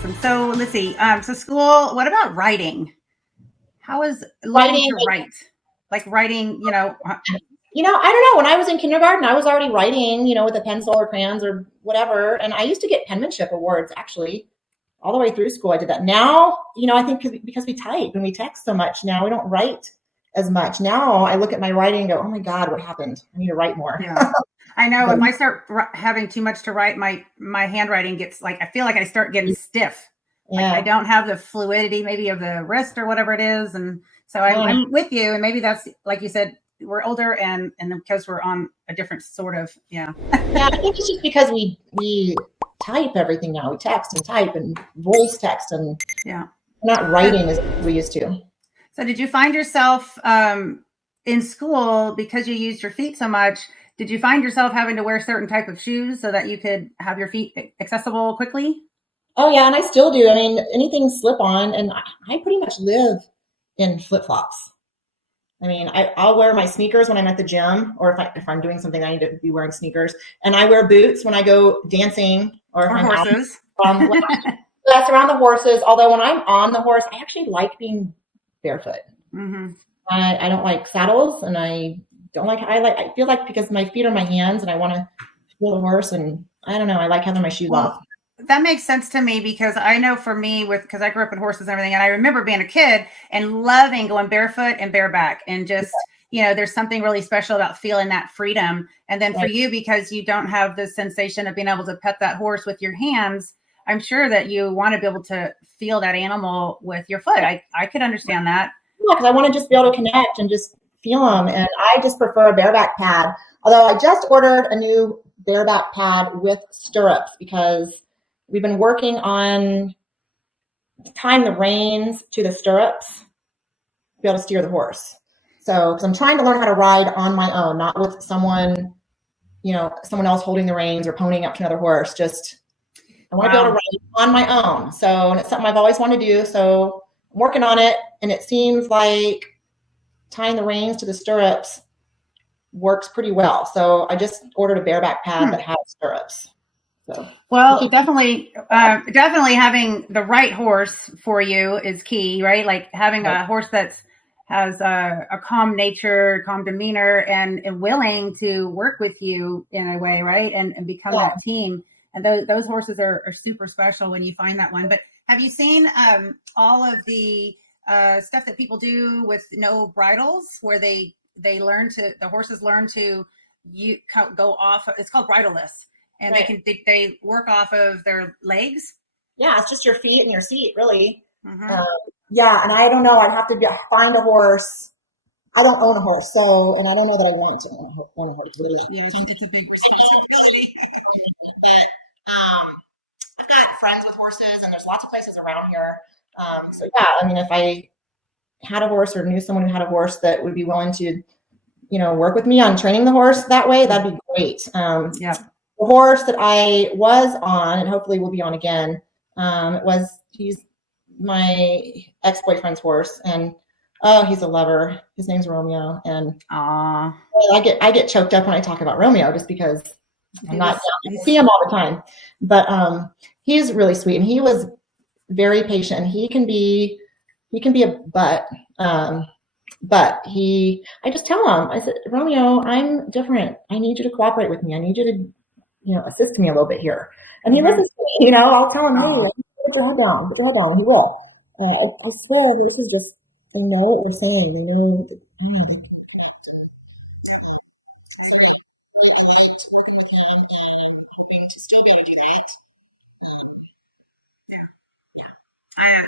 awesome. So let's see. So school, what about writing? How is learning to write? Like writing, I don't know. When I was in kindergarten, I was already writing, with a pencil or crayons or whatever. And I used to get penmanship awards, actually, all the way through school. I did that. Now, I think because we type and we text so much now, we don't write as much. Now I look at my writing and go, oh my God, what happened? I need to write more. Yeah. I know if I start having too much to write, my handwriting gets I feel like I start getting stiff. Yeah. Like I don't have the fluidity maybe of the wrist or whatever it is. And so I'm with you. And maybe that's, like you said, we're older and because we're on a different sort of, Yeah, I think it's just because we type everything now. We text and type and voice text and we're not writing as we used to. So did you find yourself in school, because you used your feet so much, did you find yourself having to wear certain type of shoes so that you could have your feet accessible quickly? Oh yeah, and I still do. I mean, anything slip on, and I pretty much live in flip-flops. I mean, I'll wear my sneakers when I'm at the gym, or if I'm doing something, I need to be wearing sneakers. And I wear boots when I go dancing or if I'm horses. That's around the horses. Although when I'm on the horse, I actually like being barefoot. Mm-hmm. I don't like saddles, and I feel like because my feet are my hands, and I want to feel the horse, and I don't know. I like having my shoes off. That makes sense to me, because I know for me, because I grew up in horses and everything, and I remember being a kid and loving going barefoot and bareback, and just, there's something really special about feeling that freedom. And then for you, because you don't have the sensation of being able to pet that horse with your hands, I'm sure that you want to be able to feel that animal with your foot. I could understand that. Yeah, because I want to just be able to connect and just feel them. And I just prefer a bareback pad. Although I just ordered a new bareback pad with stirrups, because we've been working on tying the reins to the stirrups to be able to steer the horse. So, because I'm trying to learn how to ride on my own, not with someone else holding the reins or ponying up to another horse. Just, I want to be able to ride on my own. So, and it's something I've always wanted to do. So I'm working on it. And it seems like tying the reins to the stirrups works pretty well. So I just ordered a bareback pad that has stirrups. So. Well, definitely having the right horse for you is key, right? Like having a horse that has a calm nature, calm demeanor, and willing to work with you in a way, right? And become that team. And those horses are super special when you find that one. But have you seen all of the stuff that people do with no bridles, where the horses learn to go off? It's called bridleless. And they work off of their legs. Yeah, it's just your feet and your seat, really. Mm-hmm. And I don't know. I'd have to find a horse. I don't own a horse, and I don't know that I want to own a horse. Yeah, it's a big responsibility. But I've got friends with horses, and there's lots of places around here. So yeah, I mean, if I had a horse or knew someone who had a horse that would be willing to, work with me on training the horse that way, that'd be great. The horse that I was on, and hopefully will be on again, he's my ex-boyfriend's horse, and he's a lover. His name's Romeo, and I get choked up when I talk about Romeo, just because I'm not down to see him all the time. But he's really sweet, and he was very patient. And he can be a butt. But I just tell him, I said, Romeo, I'm different. I need you to cooperate with me. I need you to, assist me a little bit here. And he listens to me, I'll tell him, hey, put your head down, and he will. I swear, this is just, they know what we're saying. They know.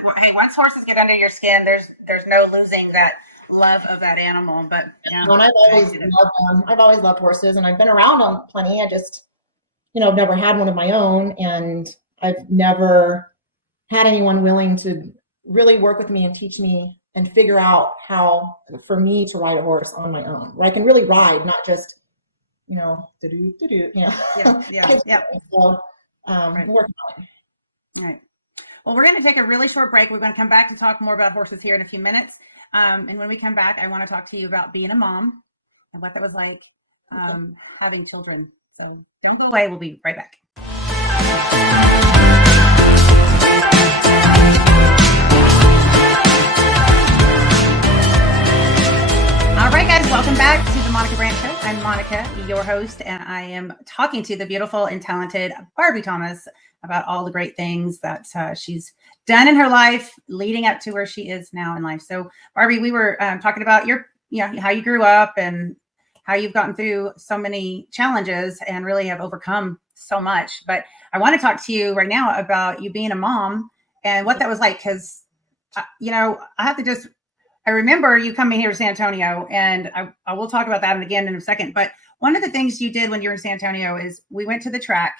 Hey, once horses get under your skin, there's no losing that love of that animal. But I've always loved horses, and I've been around them plenty. I just, I've never had one of my own, and I've never had anyone willing to really work with me and teach me and figure out how for me to ride a horse on my own, where I can really ride, not just, Yeah. So, I'm working on it. All right. Well, we're going to take a really short break. We're going to come back to talk more about horses here in a few minutes. And when we come back, I want to talk to you about being a mom and what that was like, having children. So don't go away. We'll be right back. Monica Brant Show. I'm Monica, your host, and I am talking to the beautiful and talented Barbie Thomas about all the great things that she's done in her life leading up to where she is now in life. So, Barbie, we were talking about how you grew up and how you've gotten through so many challenges and really have overcome so much. But I want to talk to you right now about you being a mom and what that was like, because, I remember you coming here to San Antonio, and I will talk about that again in a second. But one of the things you did when you were in San Antonio is we went to the track,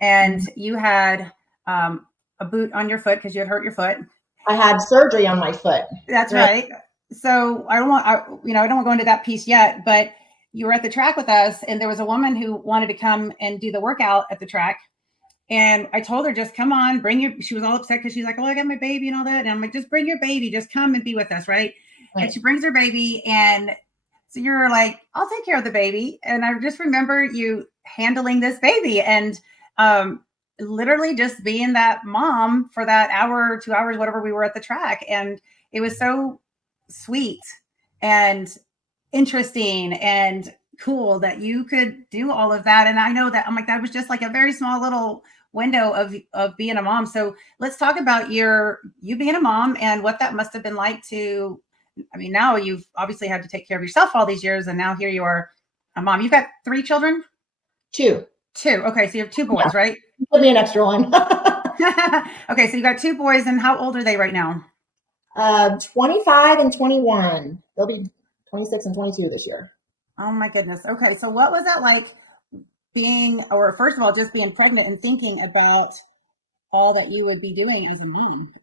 and you had a boot on your foot because you had hurt your foot. I had surgery on my foot. That's right. So I don't want to go into that piece yet, but you were at the track with us, and there was a woman who wanted to come and do the workout at the track. And I told her, just come on, she was all upset because she's like, oh, I got my baby and all that. And I'm like, just bring your baby, just come and be with us. Right. And she brings her baby. And so you're like, I'll take care of the baby. And I just remember you handling this baby and literally just being that mom for that hour, 2 hours, whatever we were at the track. And it was so sweet and interesting and cool that you could do all of that. And I know that I'm like, that was just like a very small little window of being a mom. So let's talk about you being a mom and what that must have been like to, now you've obviously had to take care of yourself all these years, and now here you are a mom. You've got 3 children? Two. Okay. So you have 2 boys, right? Give me an extra one. Okay. So you got 2 boys, and how old are they right now? 25 and 21. They'll be 26 and 22 this year. Oh my goodness. Okay. So what was that like first of all, just being pregnant and thinking about all that you would be doing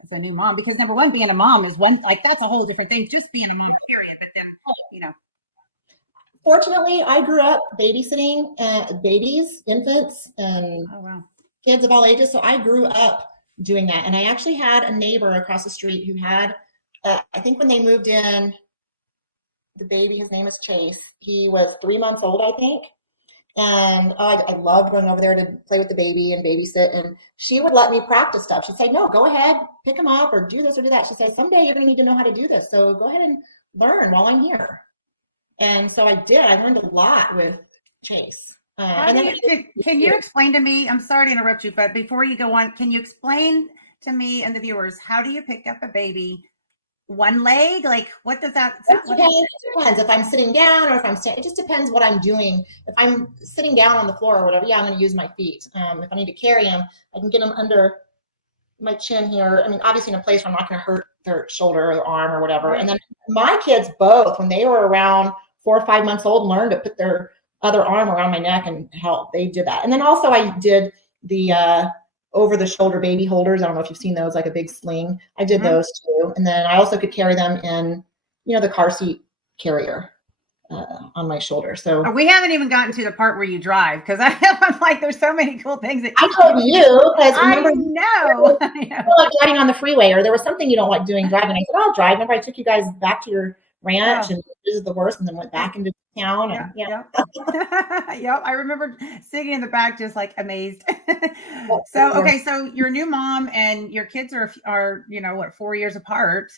as a new mom? Because number one, being a mom is that's a whole different thing, just being a mom, period. But then, Fortunately, I grew up babysitting babies, infants, and kids of all ages. So I grew up doing that. And I actually had a neighbor across the street who had, I think when they moved in, the baby, his name is Chase. He was 3 months old, I think. And I loved going over there to play with the baby and babysit. And she would let me practice stuff. She'd say, no, go ahead, pick him up or do this or do that. She says, someday you're going to need to know how to do this. So go ahead and learn while I'm here. And so I did. I learned a lot with Chase. Can you explain to me, I'm sorry to interrupt you, but before you go on, can you explain to me and the viewers, how do you pick up a baby? One leg? Like, what does that sound like? It depends if I'm sitting down or if I'm standing. It just depends what I'm doing. If I'm sitting down on the floor or whatever, I'm going to use my feet. If I need to carry them, I can get them under my chin here. Obviously in a place where I'm not going to hurt their shoulder or their arm or whatever. Right. And then my kids both, when they were around 4 or 5 months old, learned to put their other arm around my neck and help. They did that. And then also I did the over the shoulder baby holders. I don't know if you've seen those, like a big sling. I did those too. And then I also could carry them in, the car seat carrier on my shoulder. So we haven't even gotten to the part where you drive, because I'm like, there's so many cool things that I told you, because remember, I know. Like driving on the freeway, or there was something you don't like doing driving. I said, I'll drive. Remember, I took you guys back to your ranch and this is the worst, and then went back into town. And Yep. I remember sitting in the back just like amazed. So you're a new mom and your kids are 4 years apart.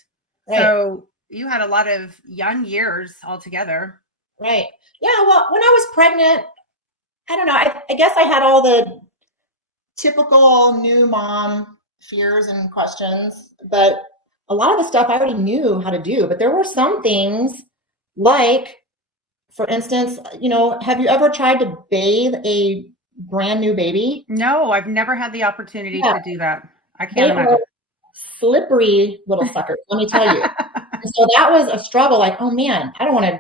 Right. So you had a lot of young years altogether. Right. Yeah. Well, when I was pregnant, I don't know. I guess I had all the typical new mom fears and questions, but a lot of the stuff I already knew how to do. But there were some things like, for instance, have you ever tried to bathe a brand new baby? No, I've never had the opportunity to do that. I can't imagine. Slippery little suckers, let me tell you. And so that was a struggle. Like, oh man, I don't want to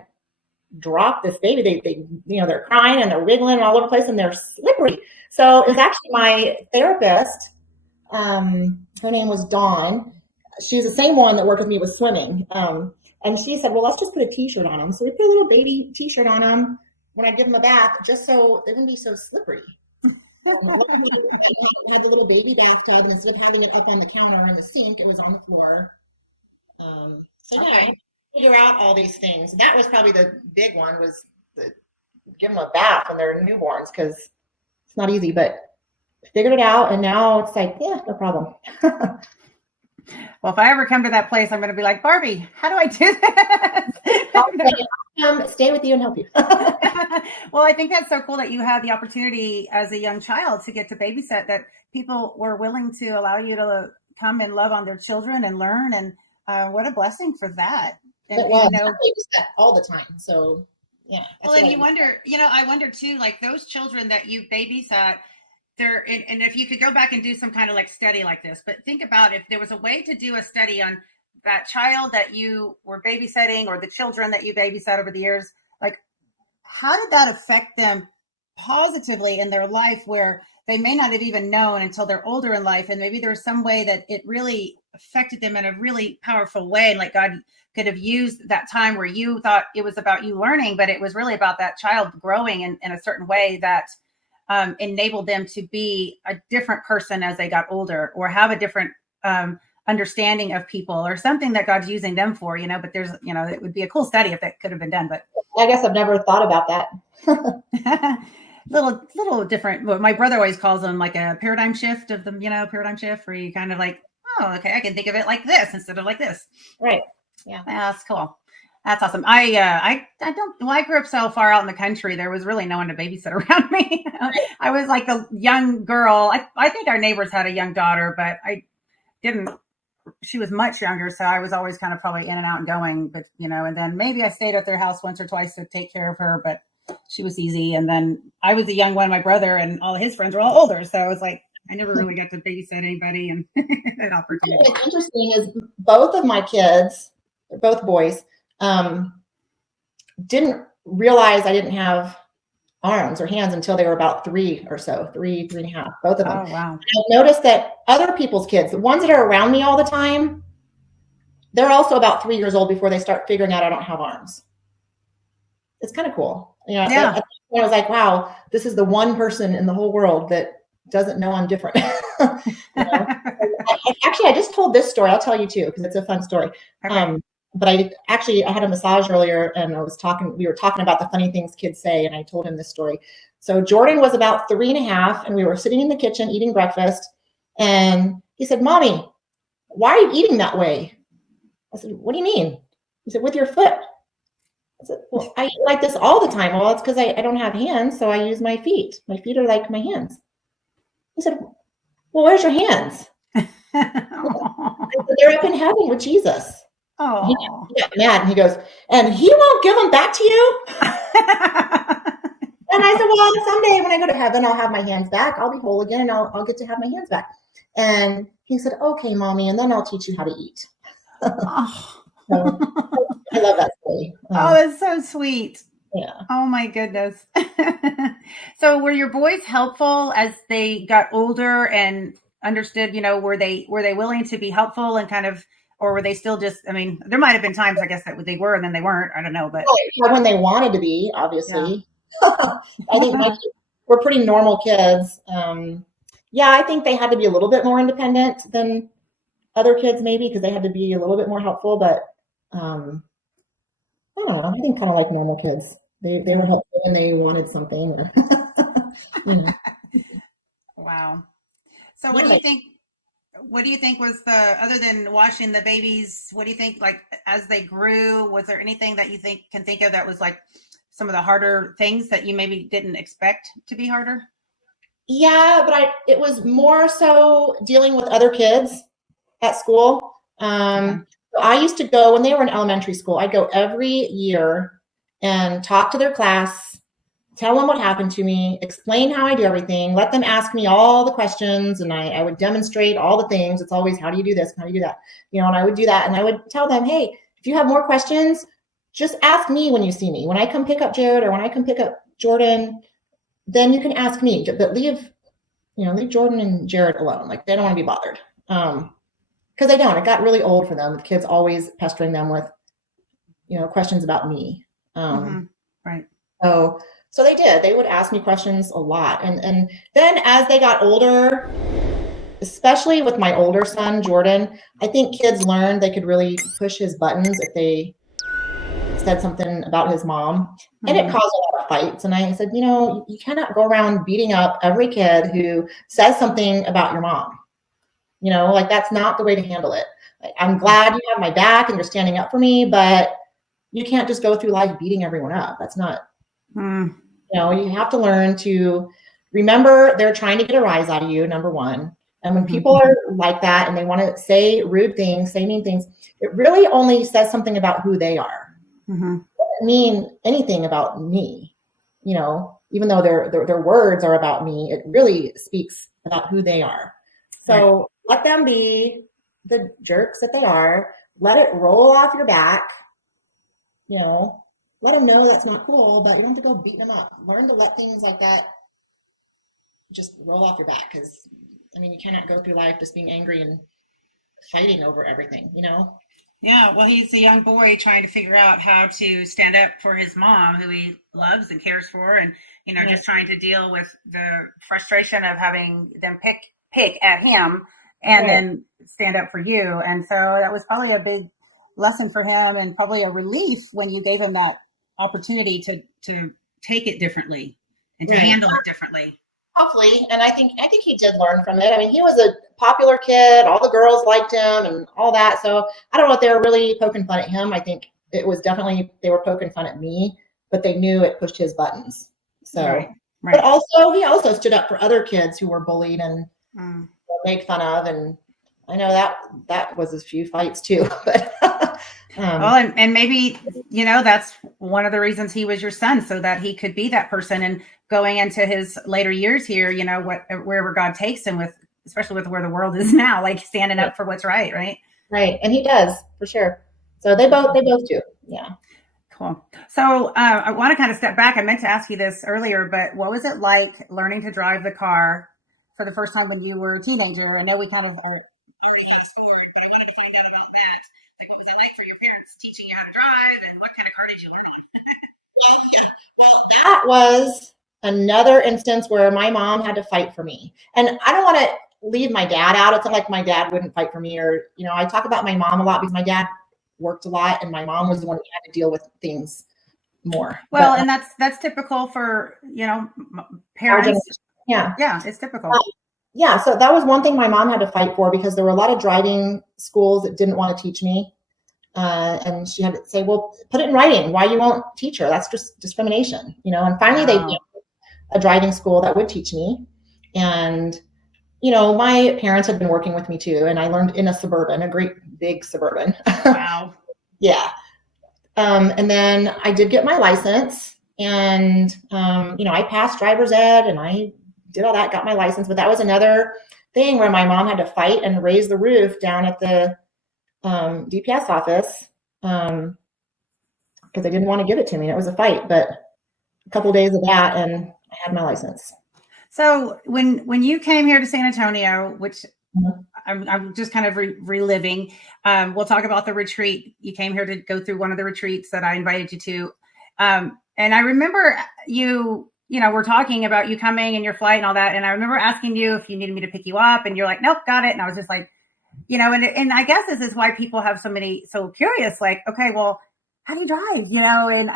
drop this baby. They they're crying and they're wiggling all over the place and they're slippery. So it was actually my therapist. Her name was Dawn. She was the same one that worked with me with swimming. And she said, well, let's just put a t-shirt on them. So we put a little baby t-shirt on them when I give them a bath, just so they wouldn't be so slippery. We had the little baby bathtub, and instead of having it up on the counter in the sink, it was on the floor. Figure out all these things. That was probably the big one, was give them a bath when they're newborns, because it's not easy, but figured it out. And now it's like, yeah, no problem. Well, if I ever come to that place, I'm going to be like, Barbie, how do I do this? I'll come stay with you and help you. Well, I think that's so cool that you had the opportunity as a young child to get to babysit, that people were willing to allow you to come and love on their children and learn. And what a blessing for that. And, It was. you know, I babysat all the time. So yeah. well, and you wonder, I wonder too, like those children that you babysat, there, and if you could go back and do some kind of like study like this, but think about if there was a way to do a study on that child that you were babysitting or the children that you babysat over the years, like how did that affect them positively in their life, where they may not have even known until they're older in life, and maybe there's some way that it really affected them in a really powerful way, and like God could have used that time where you thought it was about you learning, but it was really about that child growing in a certain way that enabled them to be a different person as they got older, or have a different understanding of people, or something that God's using them for, but there's, it would be a cool study if that could have been done, but I guess I've never thought about that. little different. What my brother always calls them like a paradigm shift of them, paradigm shift, where you kind of like, oh, okay, I can think of it like this instead of like this. Right. Yeah. That's cool. That's awesome. I don't. Well, I grew up so far out in the country. There was really no one to babysit around me. I was like a young girl. I think our neighbors had a young daughter, but I didn't. She was much younger, so I was always kind of probably in and out and going. But and then maybe I stayed at their house once or twice to take care of her. But she was easy. And then I was the young one. My brother and all his friends were all older, so I was like, I never really got to babysit anybody, and that opportunity. What's interesting is both of my kids, both boys, didn't realize I didn't have arms or hands until they were about 3 or so, three and a half, both of them. Oh, wow. I noticed that other people's kids, the ones that are around me all the time, they're also about 3 years old before they start figuring out I don't have arms. It's kind of cool. Yeah. I was like, wow, this is the one person in the whole world that doesn't know I'm different. Actually, I just told this story. I'll tell you too, because it's a fun story. Okay. But I had a massage earlier, and we were talking about the funny things kids say, and I told him this story. So Jordan was about 3 and a half, and we were sitting in the kitchen eating breakfast, and he said, "Mommy, why are you eating that way?" I said, "What do you mean?" He said, "With your foot." I said, "Well, I eat like this all the time." "Well, it's because I don't have hands, so I use my feet. My feet are like my hands." He said, "Well, where's your hands?" I said, "They're up in heaven with Jesus." Oh, he got mad, and he goes, "And he won't give them back to you?" And I said, "Well, someday when I go to heaven, I'll have my hands back. I'll be whole again, and I'll get to have my hands back." And he said, "Okay, Mommy, and then I'll teach you how to eat." Oh. So, I love that story. Oh, that's so sweet. Yeah. Oh my goodness. So were your boys helpful as they got older and understood, were they willing to be helpful and kind of, or were they still just, there might have been times, I guess, that they were and then they weren't. I don't know, but when they wanted to be, obviously. Yeah. I think my kids were pretty normal kids. I think they had to be a little bit more independent than other kids, maybe, because they had to be a little bit more helpful. But I don't know. I think kind of like normal kids. They were helpful when they wanted something. Wow. So what do you think? What do you think was other than washing the babies, what do you think, like, as they grew, was there anything that you can think of that was like some of the harder things that you maybe didn't expect to be harder? Yeah, but it was more so dealing with other kids at school. Okay. So I used to go when they were in elementary school. I'd go every year and talk to their class, tell them what happened to me, explain how I do everything, let them ask me all the questions, and I would demonstrate all the things. It's always, how do you do this? How do you do that? And I would do that, and I would tell them, hey, if you have more questions, just ask me when you see me. When I come pick up Jared or when I come pick up Jordan, then you can ask me, but leave Jordan and Jared alone. Like, they don't want to be bothered. Because they don't. It got really old for them. The kids always pestering them with, questions about me. Right. So they did. They would ask me questions a lot. And then as they got older, especially with my older son, Jordan, I think kids learned they could really push his buttons if they said something about his mom. And it caused a lot of fights. And I said, you cannot go around beating up every kid who says something about your mom. Like, that's not the way to handle it. I'm glad you have my back and you're standing up for me, but you can't just go through life beating everyone up. That's not, Mm. you have to learn to remember they're trying to get a rise out of you, number one. And when people are like that and they want to say rude things, say mean things, it really only says something about who they are. Mm-hmm. It doesn't mean anything about me, even though their words are about me, it really speaks about who they are. So let them be the jerks that they are. Let it roll off your back. Let them know that's not cool, but you don't have to go beating them up. Learn to let things like that just roll off your back, because you cannot go through life just being angry and fighting over everything. Yeah, well, he's a young boy trying to figure out how to stand up for his mom, who he loves and cares for, and just trying to deal with the frustration of having them pick at him and then stand up for you. And so that was probably a big lesson for him, and probably a relief when you gave him that opportunity to take it differently and to handle it differently. Hopefully, and I think he did learn from it. He was a popular kid. All the girls liked him and all that. So I don't know if they were really poking fun at him. I think it was definitely they were poking fun at me, but they knew it pushed his buttons. So, but also he also stood up for other kids who were bullied and made fun of. And I know that was a few fights too. But well, and maybe that's one of the reasons he was your son, so that he could be that person. And going into his later years here, wherever God takes him, especially with where the world is now, like standing up for what's right. And he does, for sure. So they both do. Yeah. Cool. So I want to kind of step back. I meant to ask you this earlier, but what was it like learning to drive the car for the first time when you were a teenager? I know we kind of are already had a score, but I wanted to find out about that. Like, what was it like for your parents teaching you how to drive, and what kind of car did you learn on? Well, that was another instance where my mom had to fight for me. And I don't want to leave my dad out. It's not like my dad wouldn't fight for me, or, I talk about my mom a lot because my dad worked a lot and my mom was the one who had to deal with things more. Well, and that's typical for, parents. Yeah, it's typical. So that was one thing my mom had to fight for, because there were a lot of driving schools that didn't want to teach me. And she had to say, well, put it in writing why you won't teach her. That's just discrimination, and finally they did a driving school that would teach me. And, my parents had been working with me too. And I learned in a great big Suburban. Wow. Yeah. And then I did get my license, and, I passed driver's ed and I did all that, got my license. But that was another thing where my mom had to fight and raise the roof down at the DPS office, because they didn't want to give it to me. It was a fight, but a couple of days of that and I had my license. So when you came here to San Antonio, which I'm just kind of reliving, we'll talk about the retreat. You came here to go through one of the retreats that I invited you to. And I remember we're talking about you coming and your flight and all that. And I remember asking you if you needed me to pick you up, and you're like, nope, got it. And I was just like, and I guess this is why people have so curious, like, okay, well, how do you drive? And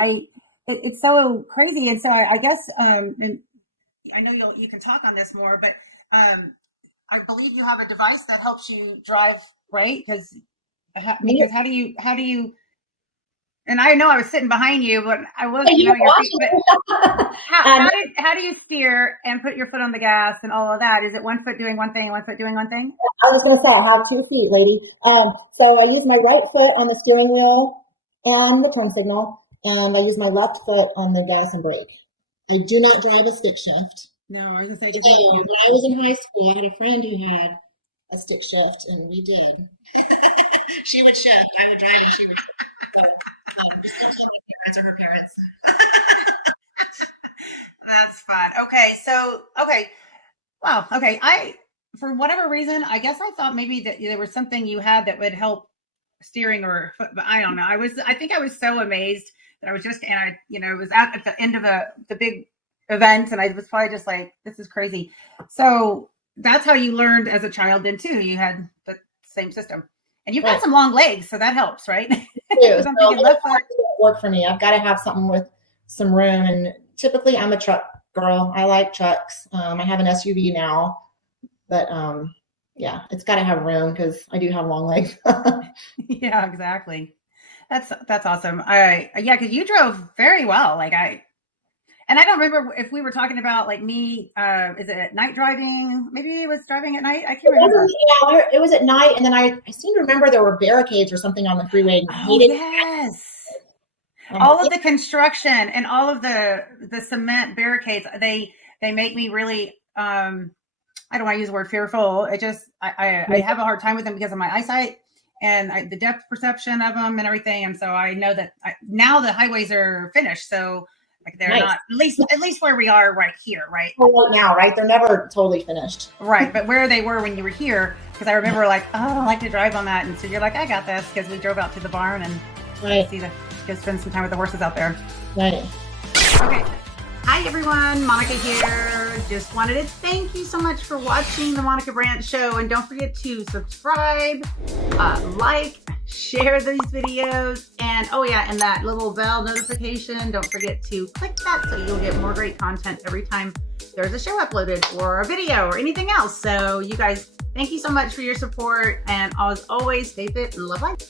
it's so crazy. And so I guess, and I know you can talk on this more, but I believe you have a device that helps you drive, right? Because how do you, and I know I was sitting behind you, but I wasn't, your feet, but how do you steer and put your foot on the gas and all of that? Is it one foot doing one thing and one foot doing one thing? I was going to say, I have 2 feet, lady. So I use my right foot on the steering wheel and the turn signal, and I use my left foot on the gas and brake. I do not drive a stick shift. No, I was going to say, when I was in high school, I had a friend who had a stick shift, and we did. She would shift, I would drive, and she would shift. Just don't tell my parents or her parents. That's fun. Okay. Wow. Okay. For whatever reason, I guess I thought maybe that there was something you had that would help steering but I don't know. I think I was so amazed that I was just, and I, it was at the end of the big event, and I was probably just like, this is crazy. So that's how you learned as a child then too. You had the same system, and you've got some long legs, so that helps, right? I'm thinking left foot work for me. I've got to have something with some room, and typically I'm a truck girl. I like trucks. I have an SUV now, but it's got to have room because I do have long legs. Yeah, exactly. That's awesome. Yeah, because you drove very well. And I don't remember if we were talking about like me. Is it night driving? Maybe it was driving at night. I can't remember. Yeah, it was at night, and then I seem to remember there were barricades or something on the freeway. Oh yes. All of the construction and all of the cement barricades, they make me really I don't want to use the word fearful. It just I have a hard time with them because of my eyesight and the depth perception of them and everything. And so I know that now the highways are finished, so like they're not at least where we are right here, right? Well, right now, right? They're never totally finished, right? But where they were when you were here, because I remember like, oh, I don't like to drive on that, and so you're like, I got this, because we drove out to the barn and go spend some time with the horses out there. Right. Okay. Hi everyone, Monica here. Just wanted to thank you so much for watching the Monica Brant Show, and don't forget to subscribe, like, share these videos, and oh yeah, and that little bell notification, don't forget to click that so you'll get more great content every time there's a show uploaded or a video or anything else. So you guys, thank you so much for your support, and as always, stay fit and love life.